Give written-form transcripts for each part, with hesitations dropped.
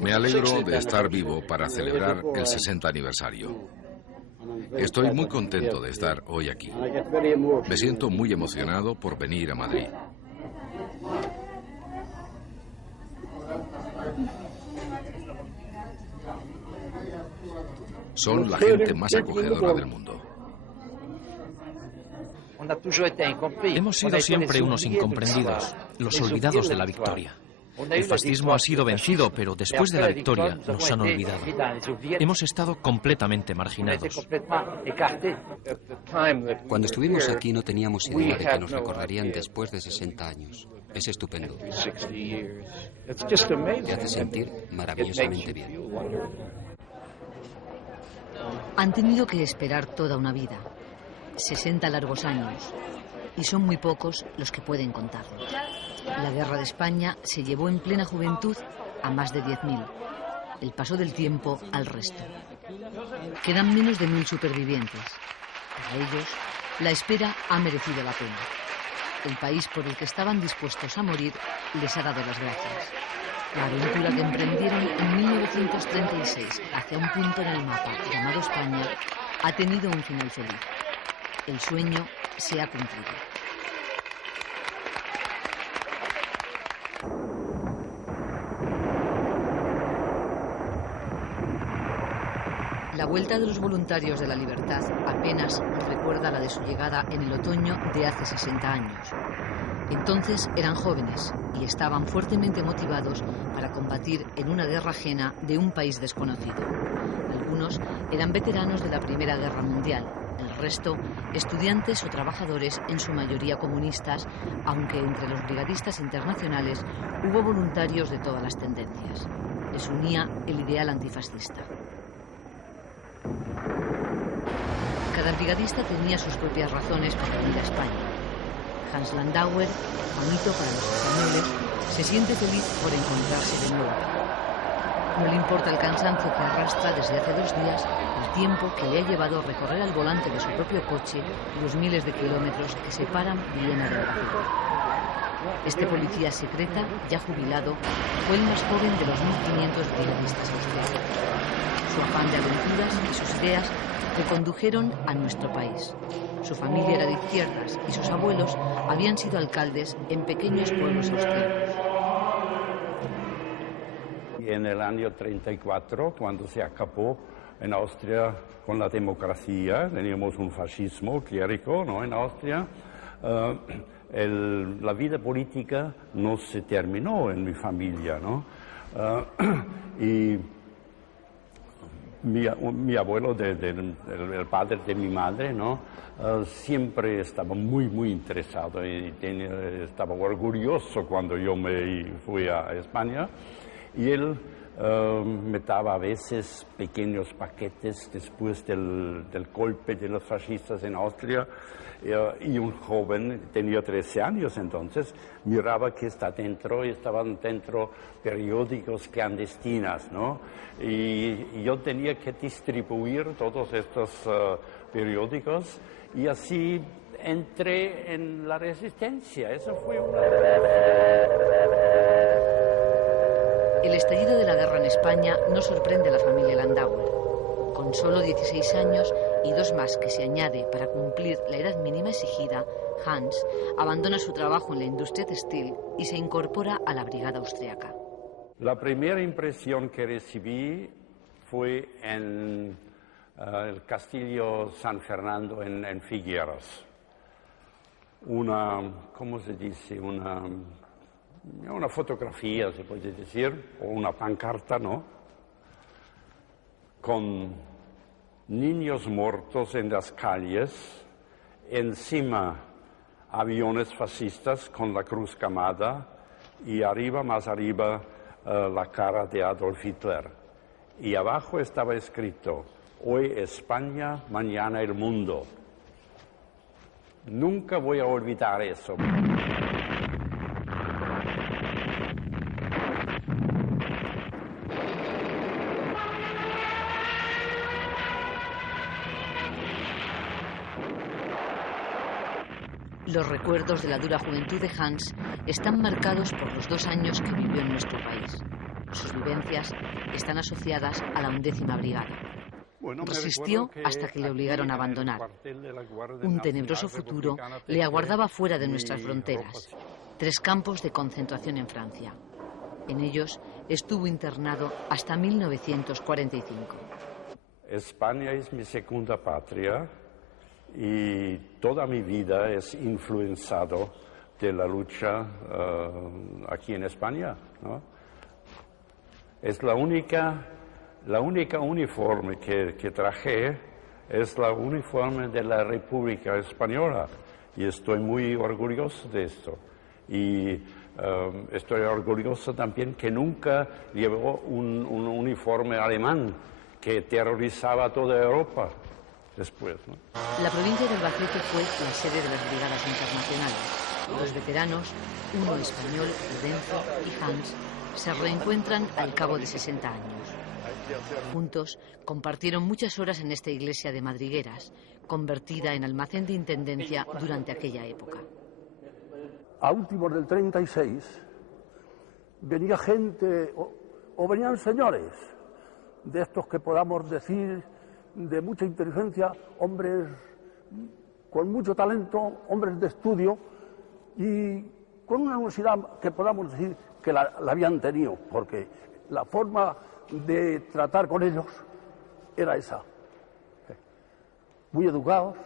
Me alegro de estar vivo para celebrar el 60 aniversario. Estoy muy contento de estar hoy aquí. Me siento muy emocionado por venir a Madrid. Son la gente más acogedora del mundo. Hemos sido siempre unos incomprendidos, los olvidados de la victoria. El fascismo ha sido vencido, pero después de la victoria nos han olvidado. Hemos estado completamente marginados. Cuando estuvimos aquí no teníamos idea de que nos recordarían después de 60 años. Es estupendo. Te hace sentir maravillosamente bien. Han tenido que esperar toda una vida, 60 largos años, y son muy pocos los que pueden contarlo. La guerra de España se llevó en plena juventud a más de 10.000. El paso del tiempo al resto. Quedan menos de 1.000 supervivientes. Para ellos, la espera ha merecido la pena. El país por el que estaban dispuestos a morir les ha dado las gracias. La aventura que emprendieron en 1936 hacia un punto en el mapa llamado España ha tenido un final feliz. El sueño se ha cumplido. La vuelta de los voluntarios de la libertad apenas recuerda la de su llegada en el otoño de hace 60 años. Entonces eran jóvenes y estaban fuertemente motivados para combatir en una guerra ajena de un país desconocido. Algunos eran veteranos de la Primera Guerra Mundial, el resto estudiantes o trabajadores, en su mayoría comunistas, aunque entre los brigadistas internacionales hubo voluntarios de todas las tendencias. Les unía el ideal antifascista. Cada brigadista tenía sus propias razones para venir a España. Hans Landauer, Juanito para los españoles, se siente feliz por encontrarse de nuevo. No le importa el cansancio que arrastra desde hace 2 días, el tiempo que le ha llevado recorrer al volante de su propio coche los miles de kilómetros que separan Viena del Pacífico. Este policía secreta, ya jubilado, fue el más joven de los 1.500 brigadistas austriacos. Su afán de aventuras y sus ideas le condujeron a nuestro país. Su familia era de izquierdas y sus abuelos habían sido alcaldes en pequeños pueblos austriacos. En el año 34, cuando se acabó en Austria con la democracia, teníamos un fascismo clérico, ¿no?, en Austria, la vida política no se terminó en mi familia, ¿no? Y mi abuelo, el padre de mi madre, ¿no?, siempre estaba muy interesado y estaba orgulloso cuando yo me fui a España. Y él me daba a veces pequeños paquetes después del golpe de los fascistas en Austria. Y un joven, tenía 13 años entonces, miraba que estaban dentro periódicos clandestinos, ¿no? Y yo tenía que distribuir todos estos periódicos y así entré en la resistencia. Eso fue una... El estallido de la guerra en España no sorprende a la familia Landauer. Con solo 16 años y 2 más que se añade para cumplir la edad mínima exigida, Hans abandona su trabajo en la industria textil y se incorpora a la brigada austriaca. La primera impresión que recibí fue en el Castillo San Fernando en Figueras. ¿Cómo se dice? Una fotografía, se puede decir, o una pancarta, ¿no? Con niños muertos en las calles, encima aviones fascistas con la cruz quemada y arriba, más arriba, la cara de Adolf Hitler. Y abajo estaba escrito: hoy España, mañana el mundo. Nunca voy a olvidar eso. Los recuerdos de la dura juventud de Hans están marcados por los 2 años que vivió en nuestro país. Sus vivencias están asociadas a la 11ª Brigada. Resistió hasta que le obligaron a abandonar. Un tenebroso futuro le aguardaba fuera de nuestras fronteras. 3 campos de concentración en Francia. En ellos estuvo internado hasta 1945. España es mi segunda patria y toda mi vida es influenciado de la lucha aquí en España, ¿no? Es la única uniforme que traje, es la uniforme de la República Española y estoy muy orgulloso de esto. Y estoy orgulloso también que nunca llevó un uniforme alemán que terrorizaba a toda Europa después, ¿no? La provincia de Albacete fue la sede de las brigadas internacionales. Los veteranos, uno español, Lorenzo y Hans, se reencuentran al cabo de 60 años. Juntos compartieron muchas horas en esta iglesia de Madrigueras, convertida en almacén de intendencia durante aquella época. A últimos del 36 venía gente, o venían señores, de estos que podamos decir de mucha inteligencia, hombres con mucho talento, hombres de estudio y con una universidad que podamos decir que la habían tenido, porque la forma de tratar con ellos era esa. Muy educados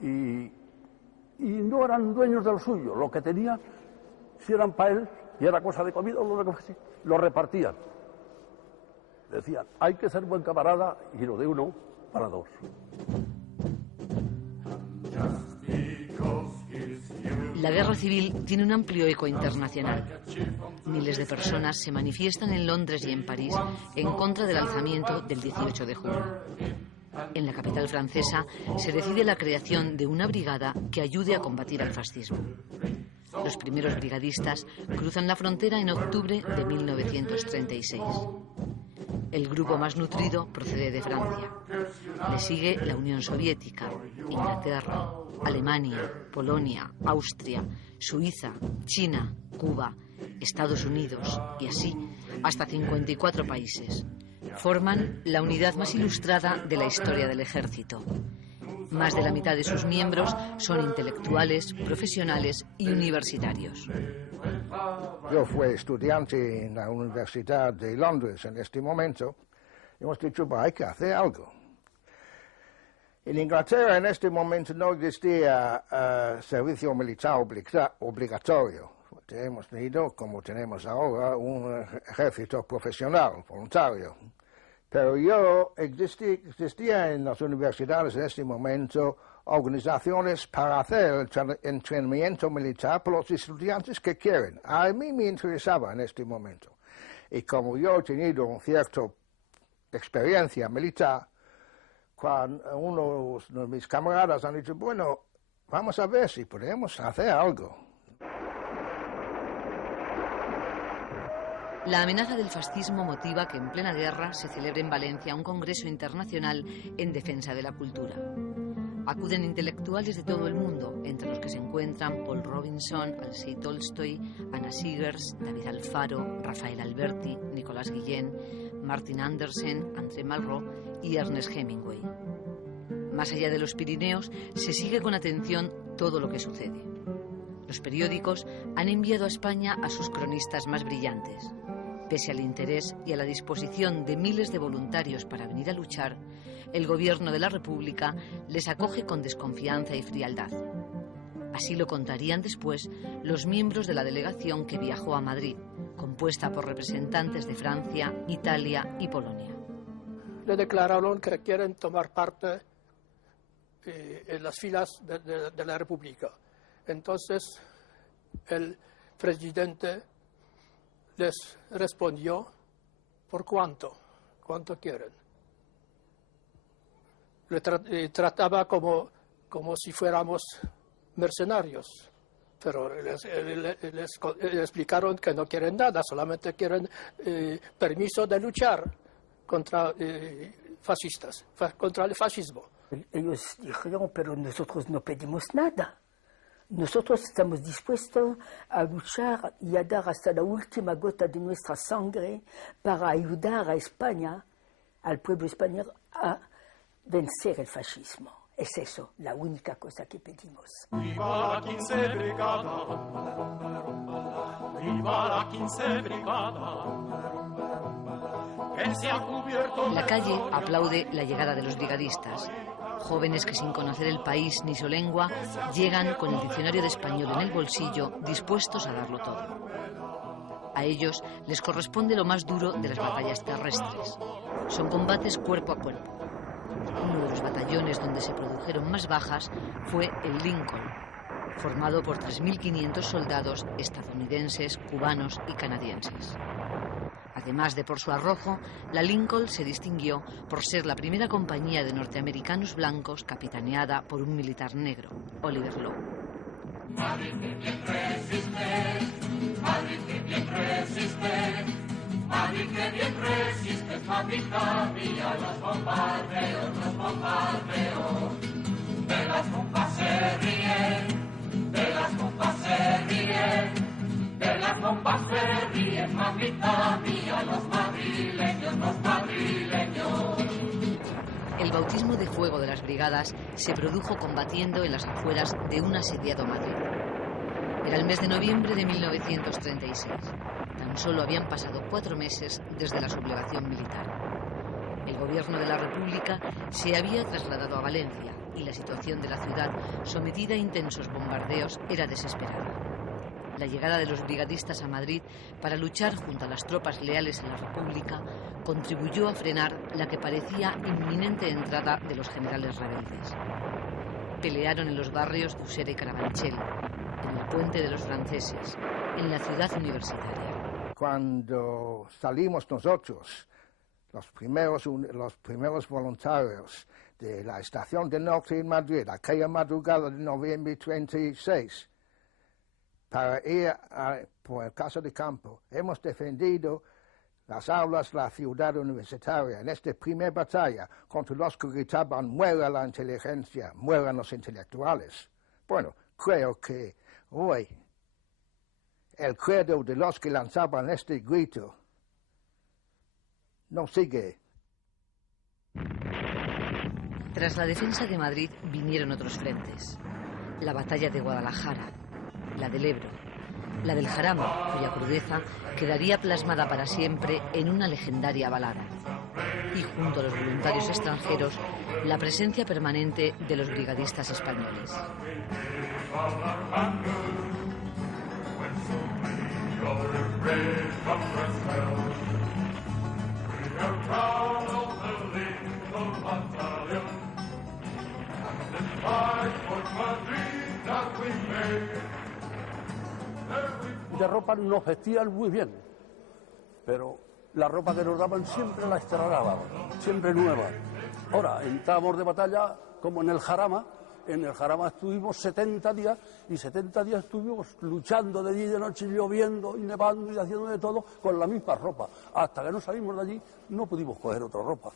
y no eran dueños de lo suyo. Lo que tenían, si eran para él y era cosa de comida, lo repartían. Decían, hay que ser buen camarada y lo de uno para 2. La guerra civil tiene un amplio eco internacional. Miles de personas se manifiestan en Londres y en París en contra del alzamiento del 18 de junio. En la capital francesa se decide la creación de una brigada que ayude a combatir al fascismo. Los primeros brigadistas cruzan la frontera en octubre de 1936. El grupo más nutrido procede de Francia. Le sigue la Unión Soviética, Inglaterra, Alemania, Polonia, Austria, Suiza, China, Cuba, Estados Unidos y así hasta 54 países. Forman la unidad más ilustrada de la historia del ejército. Más de la mitad de sus miembros son intelectuales, profesionales y universitarios. Yo fui estudiante en la Universidad de Londres en este momento. Hemos dicho, hay que hacer algo. En Inglaterra en este momento no existía servicio militar obligatorio. Hemos tenido, como tenemos ahora, un ejército profesional, voluntario. Pero existía en las universidades en este momento organizaciones para hacer el entrenamiento militar por los estudiantes que quieren. A mí me interesaba en este momento. Y como yo he tenido una cierta experiencia militar, cuando uno de mis camaradas han dicho, bueno, vamos a ver si podemos hacer algo. La amenaza del fascismo motiva que en plena guerra se celebre en Valencia un congreso internacional en defensa de la cultura. Acuden intelectuales de todo el mundo, entre los que se encuentran Paul Robinson, Alcée Tolstoy, Anna Siegers, David Alfaro, Rafael Alberti, Nicolás Guillén, Martin Andersen, André Malraux y Ernest Hemingway. Más allá de los Pirineos, se sigue con atención todo lo que sucede. Los periódicos han enviado a España a sus cronistas más brillantes. Pese al interés y a la disposición de miles de voluntarios para venir a luchar, el gobierno de la República les acoge con desconfianza y frialdad. Así lo contarían después los miembros de la delegación que viajó a Madrid, compuesta por representantes de Francia, Italia y Polonia. Le declararon que quieren tomar parte en las filas de la República. Entonces, el presidente les respondió, ¿por cuánto? ¿Cuánto quieren? Le trataba como si fuéramos mercenarios, pero les explicaron que no quieren nada, solamente quieren permiso de luchar contra fascistas, contra el fascismo. Ellos dijeron, pero nosotros no pedimos nada. Nosotros estamos dispuestos a luchar y a dar hasta la última gota de nuestra sangre para ayudar a España, al pueblo español, a vencer el fascismo. Es eso, la única cosa que pedimos. Viva la 15 brigada, viva la 15 brigada. La calle aplaude la llegada de los brigadistas. Jóvenes que sin conocer el país ni su lengua llegan con el diccionario de español en el bolsillo, dispuestos a darlo todo. A ellos les corresponde lo más duro de las batallas terrestres. Son combates cuerpo a cuerpo. Uno de los batallones donde se produjeron más bajas fue el Lincoln, formado por 3.500 soldados estadounidenses, cubanos y canadienses. Además de por su arrojo, la Lincoln se distinguió por ser la primera compañía de norteamericanos blancos capitaneada por un militar negro, Oliver Lowe. Madrid que bien resiste, Madrid que bien resiste, Madrid que bien resiste, Madrid cambia los bombardeos, de las bombas se ríen, de las bombas se ríen. De las bombas se ríen, mamita mía, los madrileños, los madrileños. El bautismo de fuego de las brigadas se produjo combatiendo en las afueras de un asediado Madrid. Era el mes de noviembre de 1936. Tan solo habían pasado 4 meses desde la sublevación militar. El gobierno de la República se había trasladado a Valencia y la situación de la ciudad, sometida a intensos bombardeos, era desesperada. La llegada de los brigadistas a Madrid para luchar junto a las tropas leales a la República contribuyó a frenar la que parecía inminente entrada de los generales rebeldes. Pelearon en los barrios de Usera y Carabanchel, en el Puente de los Franceses, en la ciudad universitaria. Cuando salimos nosotros, los primeros voluntarios de la Estación de Norte en Madrid, aquella madrugada de noviembre 36, para ir por el caso de campo, hemos defendido las aulas, la ciudad universitaria, en esta primera batalla contra los que gritaban muera la inteligencia, mueran los intelectuales. Bueno, creo que hoy el credo de los que lanzaban este grito no sigue. Tras la defensa de Madrid vinieron otros frentes. La batalla de Guadalajara, la del Ebro, la del Jarama, cuya crudeza quedaría plasmada para siempre en una legendaria balada. Y junto a los voluntarios extranjeros, la presencia permanente de los brigadistas españoles. De ropa nos vestían muy bien, pero la ropa que nos daban siempre la estrenaban, siempre nueva. Ahora, entramos de batalla como en el Jarama estuvimos 70 días, y 70 días estuvimos luchando de día y de noche, lloviendo y nevando y haciendo de todo con la misma ropa. Hasta que no salimos de allí no pudimos coger otra ropa.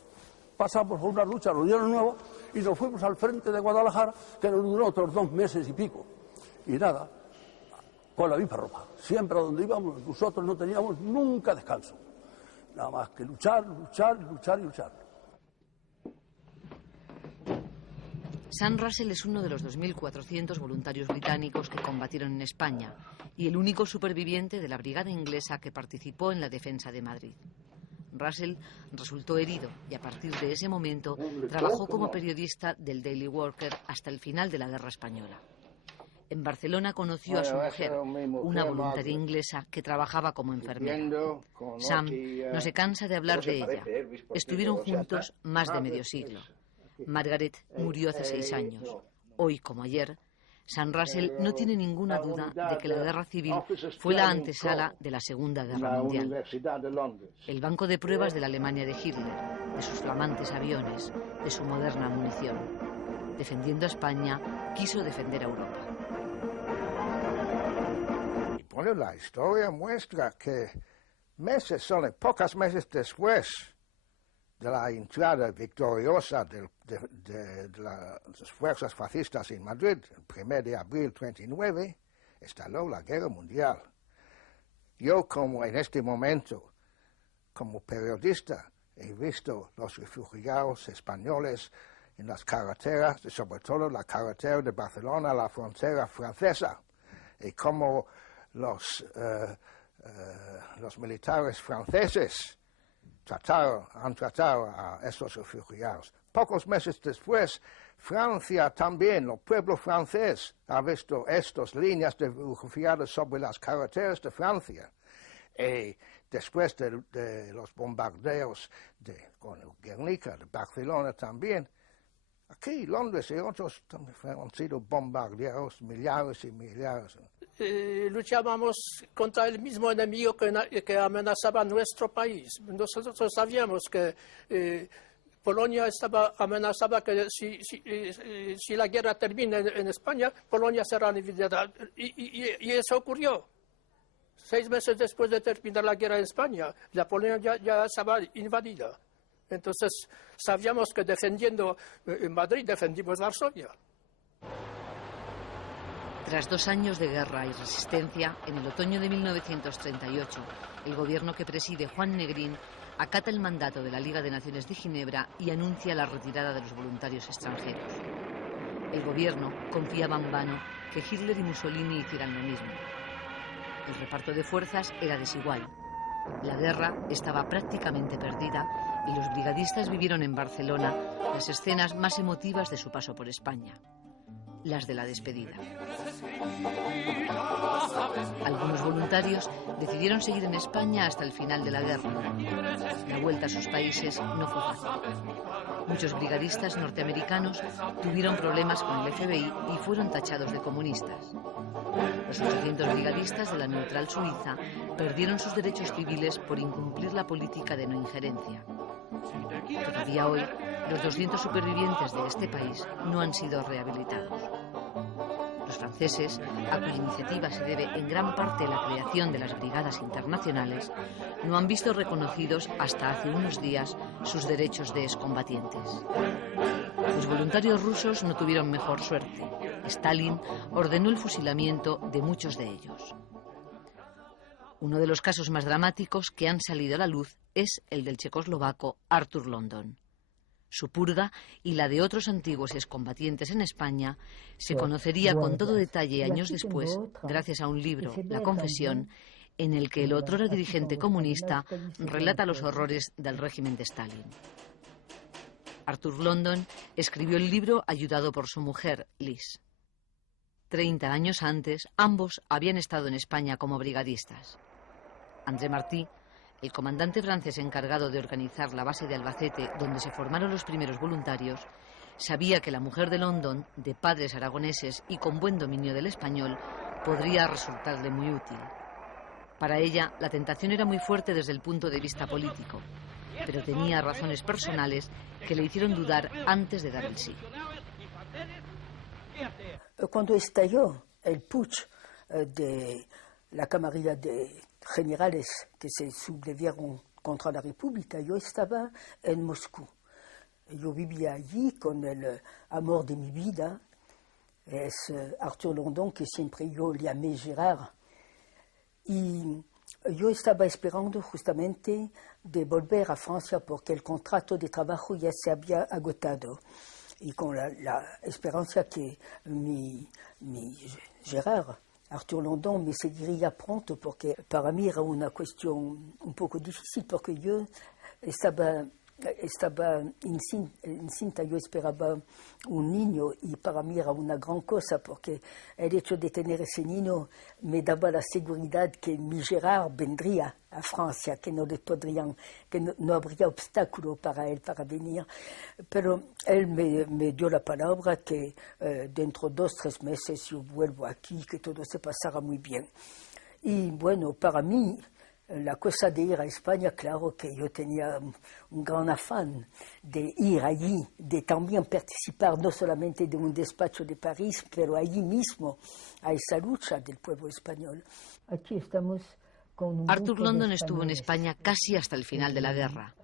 Pasamos por una lucha, nos dieron nuevo y nos fuimos al frente de Guadalajara, que nos duró otros 2 meses y pico. Y nada, con la misma ropa. Siempre a donde íbamos, nosotros no teníamos nunca descanso. Nada más que luchar, luchar, luchar y luchar. Sam Russell es uno de los 2.400 voluntarios británicos que combatieron en España y el único superviviente de la brigada inglesa que participó en la defensa de Madrid. Russell resultó herido y a partir de ese momento trabajó como periodista del Daily Worker hasta el final de la Guerra Española. En Barcelona conoció a su mujer, una voluntaria inglesa que trabajaba como enfermera. Sam no se cansa de hablar de ella. Estuvieron juntos más de medio siglo. Margaret murió hace 6 años. Hoy, como ayer, Sam Russell no tiene ninguna duda de que la guerra civil fue la antesala de la Segunda Guerra Mundial. El banco de pruebas de la Alemania de Hitler, de sus flamantes aviones, de su moderna munición. Defendiendo a España, quiso defender a Europa. Bueno, la historia muestra que pocos meses después de la entrada victoriosa de las fuerzas fascistas en Madrid, el 1 de abril de 1939, estalló la Guerra Mundial. Yo, como en este momento, como periodista, he visto los refugiados españoles en las carreteras, sobre todo la carretera de Barcelona a la frontera francesa, y cómo los militares franceses han tratado a esos refugiados. Pocos meses después, Francia también, el pueblo francés, ha visto estas líneas de refugiados sobre las carreteras de Francia. Y después de los bombardeos con Guernica, de Barcelona también, aquí Londres y otros también han sido bombardeados millares y millares. Luchábamos contra el mismo enemigo que amenazaba nuestro país. Nosotros sabíamos que Polonia estaba amenazada que si la guerra termina en España, Polonia será dividida. Y eso ocurrió. 6 meses después de terminar la guerra en España, la Polonia ya estaba invadida. Entonces sabíamos que defendiendo Madrid, defendimos Varsovia. Tras 2 años de guerra y resistencia, en el otoño de 1938, el gobierno que preside Juan Negrín acata el mandato de la Liga de Naciones de Ginebra y anuncia la retirada de los voluntarios extranjeros. El gobierno confiaba en vano que Hitler y Mussolini hicieran lo mismo. El reparto de fuerzas era desigual. La guerra estaba prácticamente perdida y los brigadistas vivieron en Barcelona las escenas más emotivas de su paso por España. Las de la despedida. Algunos voluntarios decidieron seguir en España hasta el final de la guerra. La vuelta a sus países no fue fácil. Muchos brigadistas norteamericanos tuvieron problemas con el FBI y fueron tachados de comunistas. Los 800 brigadistas de la neutral Suiza perdieron sus derechos civiles por incumplir la política de no injerencia. Todavía hoy, los 200 supervivientes de este país no han sido rehabilitados. Los franceses, a cuya iniciativa se debe en gran parte la creación de las brigadas internacionales, no han visto reconocidos hasta hace unos días sus derechos de excombatientes. Los voluntarios rusos no tuvieron mejor suerte. Stalin ordenó el fusilamiento de muchos de ellos. Uno de los casos más dramáticos que han salido a la luz es el del checoslovaco Arthur London. Su purga y la de otros antiguos excombatientes en España se conocería con todo detalle años después, gracias a un libro, La Confesión, en el que el otrora dirigente comunista relata los horrores del régimen de Stalin. Arthur London escribió el libro ayudado por su mujer, Liz. 30 años antes, ambos habían estado en España como brigadistas. André Martí, el comandante francés encargado de organizar la base de Albacete, donde se formaron los primeros voluntarios, sabía que la mujer de London, de padres aragoneses y con buen dominio del español, podría resultarle muy útil. Para ella, la tentación era muy fuerte desde el punto de vista político, pero tenía razones personales que le hicieron dudar antes de dar el sí. Cuando estalló el putsch de la camarilla de generales que se sublevieron contra la República, yo estaba en Moscú. Yo vivía allí con el amor de mi vida, es Arthur London, que siempre yo le llamé Gerard. Y yo estaba esperando justamente de volver a Francia porque el contrato de trabajo ya se había agotado. y con la esperanza que mi Gerard, Arthur London, me seguiría pronto, porque para mí era una cuestión un poco difícil, porque yo estaba encinta, yo esperaba un niño y para mí era una gran cosa, porque el hecho de tener ese niño me daba la seguridad que mi Gerard vendría a Francia, que no habría obstáculo para él para venir. Pero él me dio la palabra que dentro de 2 o 3 meses yo vuelvo aquí, que todo se pasará muy bien. Y bueno, para mí, la cosa de ir a España, claro que yo tenía un gran afán de ir allí, de también participar no solamente de un despacho de París, pero allí mismo a esa lucha del pueblo español. Aquí estamos con Arthur London estuvo en España casi hasta el final de la guerra.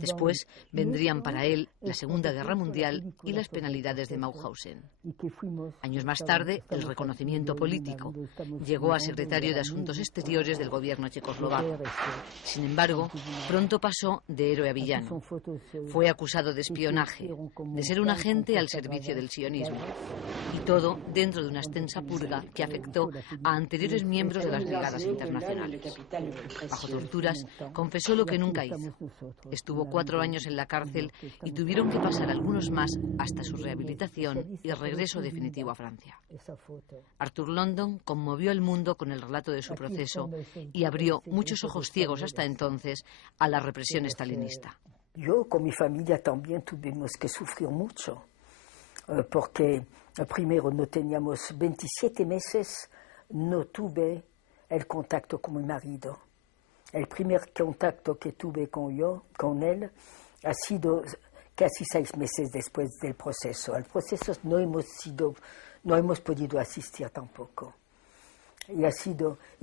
Después vendrían para él la Segunda Guerra Mundial y las penalidades de Mauthausen. Años más tarde, el reconocimiento político. Llegó a secretario de Asuntos Exteriores del gobierno checoslovaco. Sin embargo, pronto pasó de héroe a villano. Fue acusado de espionaje, de ser un agente al servicio del sionismo. Y todo dentro de una extensa purga que afectó a anteriores miembros de las brigadas internacionales. Bajo torturas, confesó lo que nunca hizo. Estuvo 4 años en la cárcel y tuvieron que pasar algunos más hasta su rehabilitación y regreso definitivo a Francia. Arthur London conmovió al mundo con el relato de su proceso y abrió muchos ojos ciegos hasta entonces a la represión estalinista. Yo con mi familia también tuvimos que sufrir mucho, porque primero no teníamos 27 meses, no tuve el contacto con mi marido. El primer contacto que tuve con él ha sido casi 6 meses después del proceso. Al proceso no hemos podido asistir tampoco. Y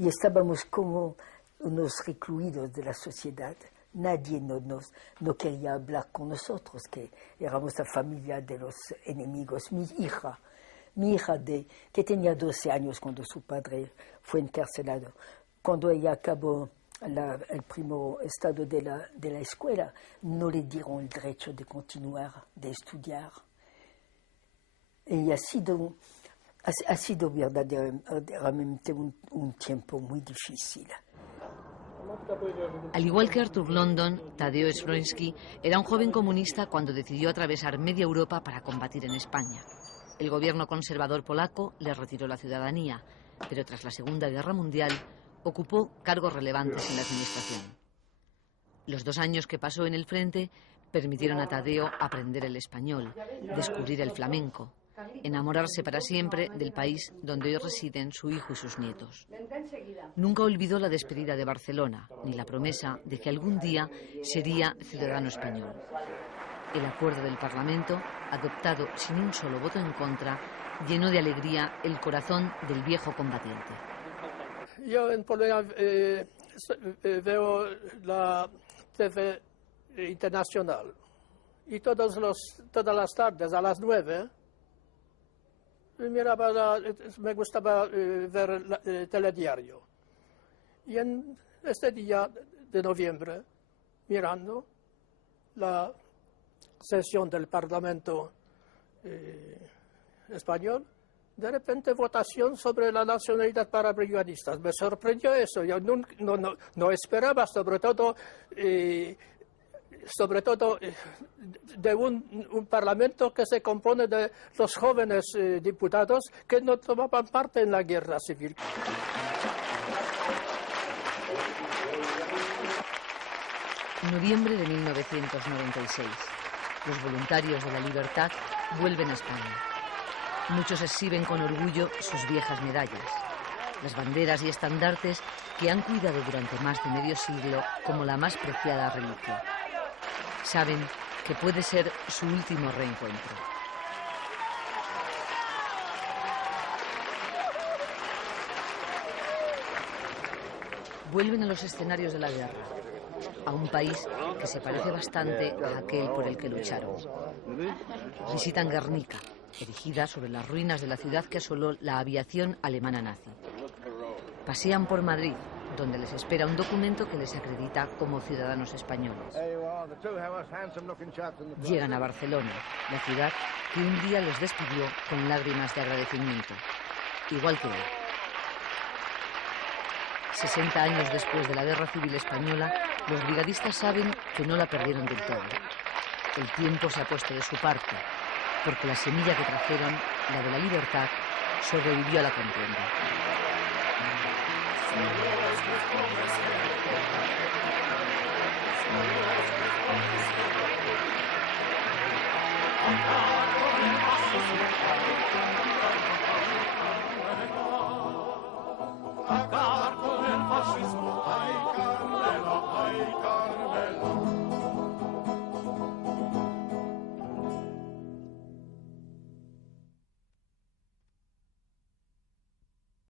estábamos como unos recluidos de la sociedad. Nadie no quería hablar con nosotros, que éramos la familia de los enemigos. Mi hija que tenía 12 años cuando su padre fue encarcelado. Cuando ella acabó el primer estado de la escuela, no le dieron el derecho de continuar, de estudiar. Y ha sido verdaderamente un tiempo muy difícil. Al igual que Arthur London, Tadeusz Wroński era un joven comunista cuando decidió atravesar media Europa para combatir en España. El gobierno conservador polaco le retiró la ciudadanía, pero tras la Segunda Guerra Mundial ocupó cargos relevantes en la administración. Los 2 años que pasó en el frente permitieron a Tadeo aprender el español, descubrir el flamenco, enamorarse para siempre del país donde hoy residen su hijo y sus nietos. Nunca olvidó la despedida de Barcelona, ni la promesa de que algún día sería ciudadano español. El acuerdo del Parlamento, adoptado sin un solo voto en contra, llenó de alegría el corazón del viejo combatiente. Yo en Polonia veo la TV internacional y todas las tardes a las 9 me gustaba ver el telediario. Y en este día de noviembre, mirando la sesión del Parlamento español, de repente votación sobre la nacionalidad para brigadistas. Me sorprendió eso, yo no esperaba, sobre todo de un parlamento que se compone de los jóvenes diputados que no tomaban parte en la guerra civil. Noviembre de 1996. Los voluntarios de la libertad vuelven a España. Muchos exhiben con orgullo sus viejas medallas, las banderas y estandartes que han cuidado durante más de medio siglo como la más preciada reliquia. Saben que puede ser su último reencuentro. Vuelven a los escenarios de la guerra, a un país que se parece bastante a aquel por el que lucharon. Visitan Guernica, erigida sobre las ruinas de la ciudad que asoló la aviación alemana nazi. Pasean por Madrid, donde les espera un documento que les acredita como ciudadanos españoles. Llegan a Barcelona, la ciudad que un día les despidió con lágrimas de agradecimiento, igual que hoy. 60 años después de la Guerra Civil Española, los brigadistas saben que no la perdieron del todo. El tiempo se ha puesto de su parte, porque la semilla que trajeron, la de la libertad, sobrevivió a la contienda.